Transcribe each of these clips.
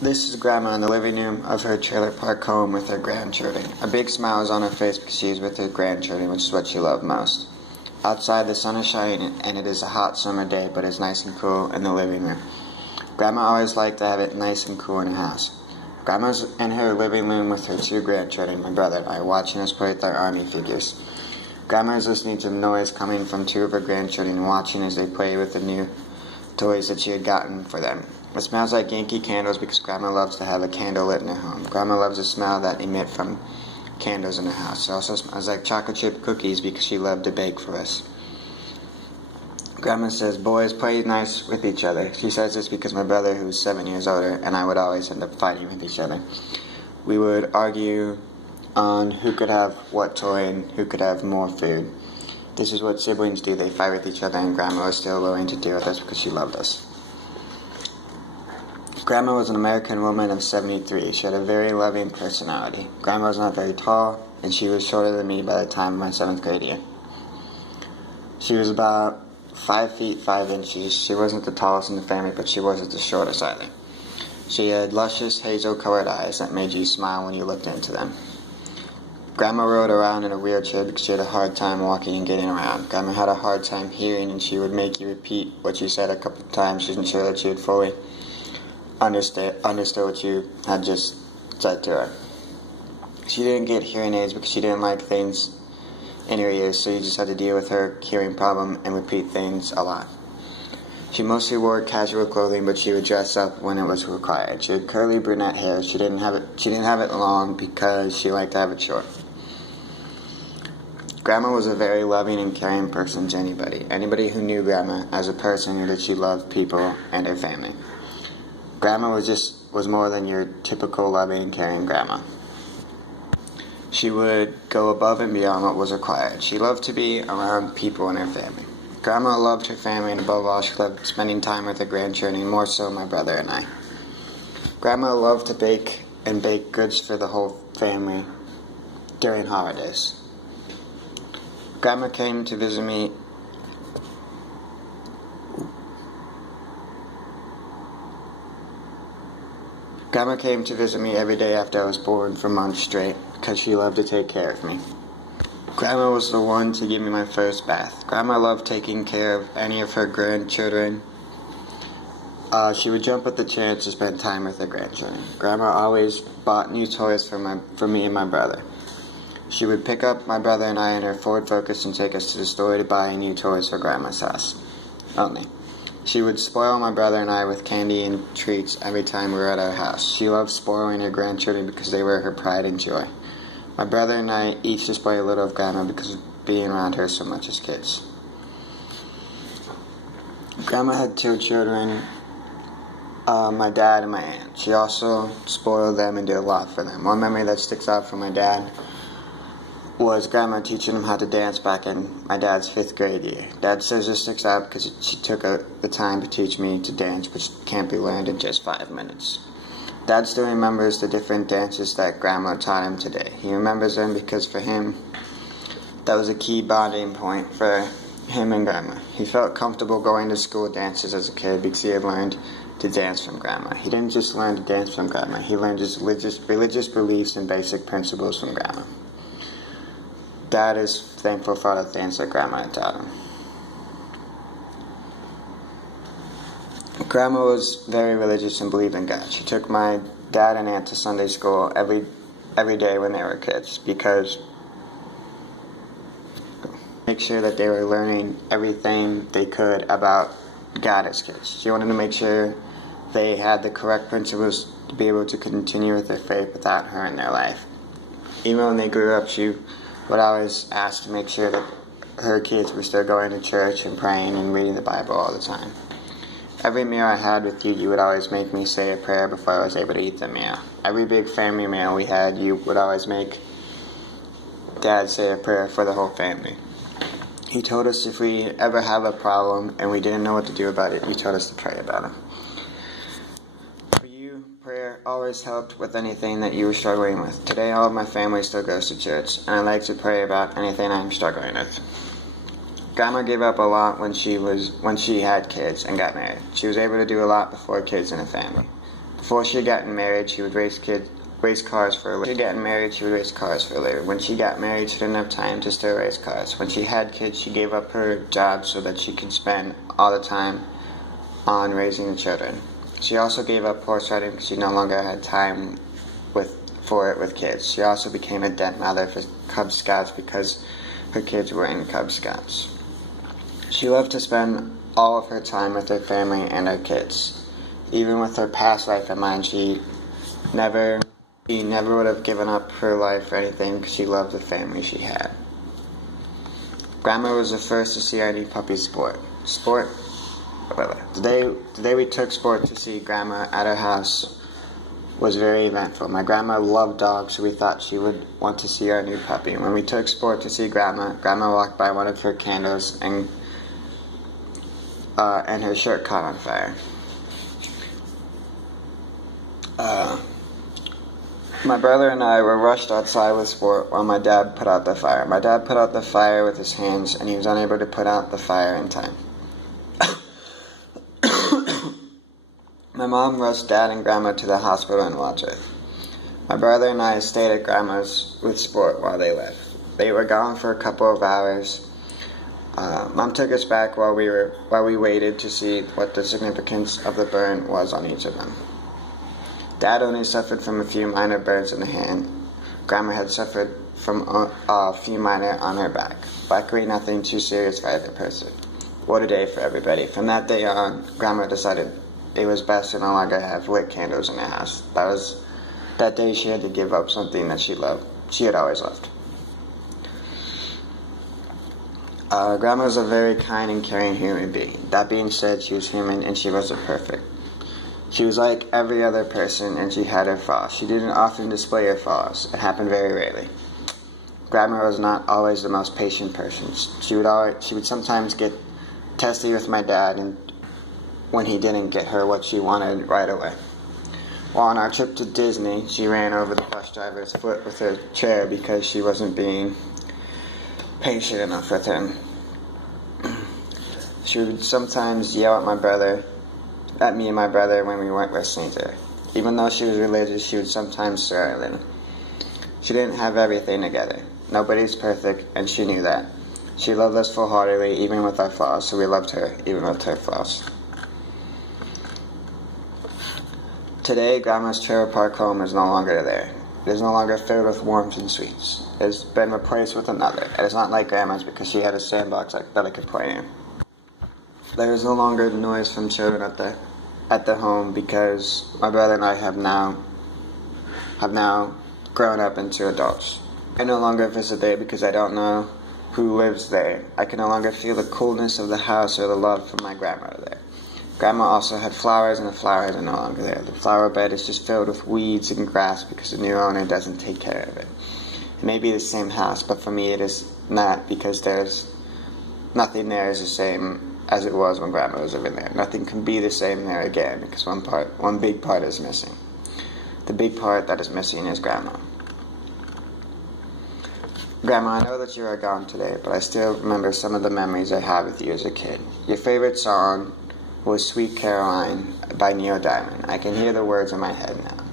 This is Grandma in the living room of her trailer park home with her grandchildren. A big smile is on her face because she is with her grandchildren, which is what she loved most. Outside, the sun is shining, and it is a hot summer day, but it's nice and cool in the living room. Grandma always liked to have it nice and cool in her house. Grandma's in her living room with her two grandchildren, my brother and I, watching us play with our army figures. Grandma is listening to the noise coming from two of her grandchildren and watching as they play with the new toys that she had gotten for them. It smells like Yankee candles because Grandma loves to have a candle lit in her home. Grandma loves the smell that emit from candles in her house. It also smells like chocolate chip cookies because she loved to bake for us. Grandma says, "Boys, play nice with each other." She says this because my brother, who's 7 years older, and I would always end up fighting with each other. We would argue on who could have what toy and who could have more food. This is what siblings do. They fight with each other, and Grandma was still willing to deal with us because she loved us. Grandma was an American woman of 73. She had a very loving personality. Grandma was not very tall, and she was shorter than me by the time of my 7th grade year. She was about 5 feet 5 inches. She wasn't the tallest in the family, but she wasn't the shortest either. She had luscious hazel-colored eyes that made you smile when you looked into them. Grandma rode around in a wheelchair because she had a hard time walking and getting around. Grandma had a hard time hearing, and she would make you repeat what you said a couple of times. She wasn't sure that she had fully understood what you had just said to her. She didn't get hearing aids because she didn't like things in her ears, so you just had to deal with her hearing problem and repeat things a lot. She mostly wore casual clothing, but she would dress up when it was required. She had curly brunette hair. She didn't have it long because she liked to have it short. Grandma was a very loving and caring person to anybody. Anybody who knew Grandma as a person knew that she loved people and her family. Grandma was more than your typical loving and caring grandma. She would go above and beyond what was required. She loved to be around people in her family. Grandma loved her family, and above all, she loved spending time with her grandchildren, more so my brother and I. Grandma loved to bake goods for the whole family during holidays. Grandma came to visit me every day after I was born for months straight because she loved to take care of me. Grandma was the one to give me my first bath. Grandma loved taking care of any of her grandchildren. She would jump at the chance to spend time with her grandchildren. Grandma always bought new toys for me and my brother. She would pick up my brother and I in her Ford Focus and take us to the store to buy new toys for Grandma's house. Only. She would spoil my brother and I with candy and treats every time we were at our house. She loved spoiling her grandchildren because they were her pride and joy. My brother and I each display a little of Grandma because of being around her so much as kids. Grandma had 2 children, my dad and my aunt. She also spoiled them and did a lot for them. One memory that sticks out from my dad was Grandma teaching him how to dance back in my dad's 5th grade year. Dad says this sticks out because she took the time to teach me to dance, which can't be learned in just 5 minutes. Dad still remembers the different dances that Grandma taught him today. He remembers them because for him, that was a key bonding point for him and Grandma. He felt comfortable going to school dances as a kid because he had learned to dance from Grandma. He didn't just learn to dance from Grandma. He learned his religious beliefs and basic principles from Grandma. Dad is thankful for all the things that Grandma had taught him. Grandma was very religious and believed in God. She took my dad and aunt to Sunday school every day when they were kids because make sure that they were learning everything they could about God as kids. She wanted to make sure they had the correct principles to be able to continue with their faith without her in their life. Even when they grew up, she would always ask to make sure that her kids were still going to church and praying and reading the Bible all the time. Every meal I had with you, you would always make me say a prayer before I was able to eat the meal. Every big family meal we had, you would always make Dad say a prayer for the whole family. He told us if we ever have a problem and we didn't know what to do about it, he told us to pray about it. For you, prayer always helped with anything that you were struggling with. Today, all of my family still goes to church, and I like to pray about anything I'm struggling with. Grandma gave up a lot when she had kids and got married. She was able to do a lot before kids in a family. Before she had gotten married, she would race cars for a living. When she got married, she didn't have time to still race cars. When she had kids, she gave up her job so that she could spend all the time on raising the children. She also gave up horse riding because she no longer had time for it with kids. She also became a dead mother for Cub Scouts because her kids were in Cub Scouts. She loved to spend all of her time with her family and her kids. Even with her past life in mind, she never would have given up her life for anything because she loved the family she had. Grandma was the first to see our new puppy Sport. The day we took Sport to see Grandma at her house was very eventful. My grandma loved dogs, so we thought she would want to see our new puppy. When we took Sport to see Grandma walked by one of her candles and her shirt caught on fire. My brother and I were rushed outside with Sport while my dad put out the fire. My dad put out the fire with his hands, and he was unable to put out the fire in time. My mom rushed Dad and Grandma to the hospital in Wadsworth. My brother and I stayed at Grandma's with Sport while they left. They were gone for a couple of hours. Mom took us back while we waited to see what the significance of the burn was on each of them. Dad only suffered from a few minor burns in the hand. Grandma had suffered from a few minor on her back. Luckily, nothing too serious for either person. What a day for everybody. From that day on, Grandma decided it was best to no longer have lit candles in the house. That day she had to give up something that she had always loved. Grandma was a very kind and caring human being. That being said, she was human and she wasn't perfect. She was like every other person and she had her flaws. She didn't often display her flaws. It happened very rarely. Grandma was not always the most patient person. She would sometimes get testy with my dad and when he didn't get her what she wanted right away. While on our trip to Disney, she ran over the bus driver's foot with her chair because she wasn't being patient enough with him. She would sometimes yell at me and my brother when we weren't listening to her. Even though she was religious, she would sometimes swear a little. She didn't have everything together. Nobody's perfect, and she knew that. She loved us full-heartedly, even with our flaws, so we loved her, even with her flaws. Today, Grandma's trailer park home is no longer there. It is no longer filled with warmth and sweets. It has been replaced with another. It is not like Grandma's because she had a sandbox that I could play in. There is no longer noise from children at the home because my brother and I have now grown up into adults. I no longer visit there because I don't know who lives there. I can no longer feel the coolness of the house or the love from my grandmother there. Grandma also had flowers, and the flowers are no longer there. The flower bed is just filled with weeds and grass because the new owner doesn't take care of it. It may be the same house, but for me it is not because there's nothing there is the same as it was when Grandma was living there. Nothing can be the same there again because one big part is missing. The big part that is missing is Grandma. Grandma, I know that you are gone today, but I still remember some of the memories I had with you as a kid. Your favorite song was Sweet Caroline by Neil Diamond. I can hear the words in my head now.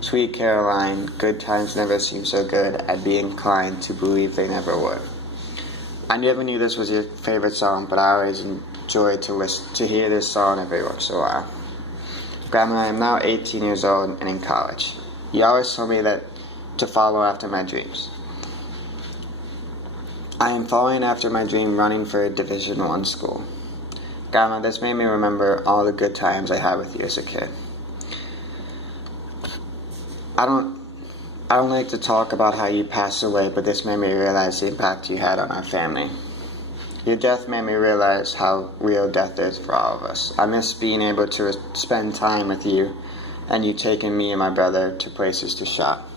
Sweet Caroline, good times never seem so good, I'd be inclined to believe they never would. I never knew this was your favorite song, but I always enjoyed to hear this song every once in a while. Grandma, I am now 18 years old and in college. You always told me that to follow after my dreams. I am following after my dream running for a Division I school. Grandma, this made me remember all the good times I had with you as a kid. I don't like to talk about how you passed away, but this made me realize the impact you had on our family. Your death made me realize how real death is for all of us. I miss being able to spend time with you and you taking me and my brother to places to shop.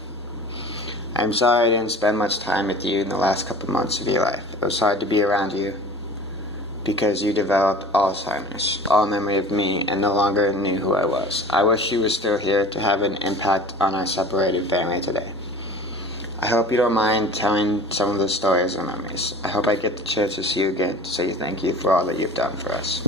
I'm sorry I didn't spend much time with you in the last couple months of your life. It was hard to be around you because you developed Alzheimer's, all memory of me, and no longer knew who I was. I wish you were still here to have an impact on our separated family today. I hope you don't mind telling some of the stories and memories. I hope I get the chance to see you again to say thank you for all that you've done for us.